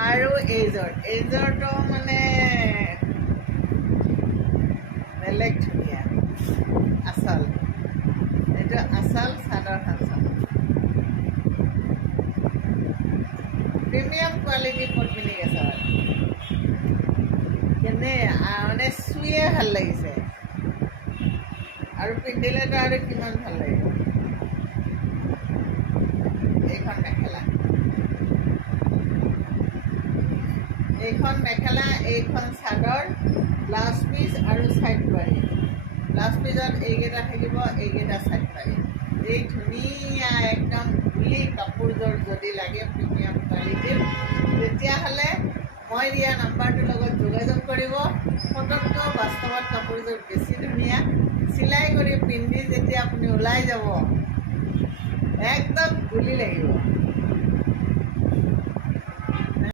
আৰু এইযোৰটো মানে বেলেগ ধুনীয়া আচল। এইটো আচল চাদৰখন চাব, প্ৰিমিয়াম কোৱালিটি পদ্মিনী কেঁচৰ। কেনে মানে চুইয়ে ভাল লাগিছে, আৰু পিন্ধিলেতো আৰু কিমান ভাল লাগিব। এইখন মেখেলা, এইখন চাদৰ, ব্লাউজ পিচ আৰু ছাইড পাৰি। ব্লাউজ পিচত এইকেইটা থাকিব, এইকেইটা ছাইড পাৰি। এই ধুনীয়া একদম ধুলি কাপোৰযোৰ যদি লাগে প্ৰিমিয়াম কোৱালিটিৰ, তেতিয়াহ'লে মই দিয়া নাম্বাৰটোৰ লগত যোগাযোগ কৰিব। ফটোতকৈ বাস্তৱত কাপোৰযোৰ বেছি ধুনীয়া। চিলাই কৰি পিন্ধি যেতিয়া আপুনি ওলাই যাব, একদম ধুলি লাগিব।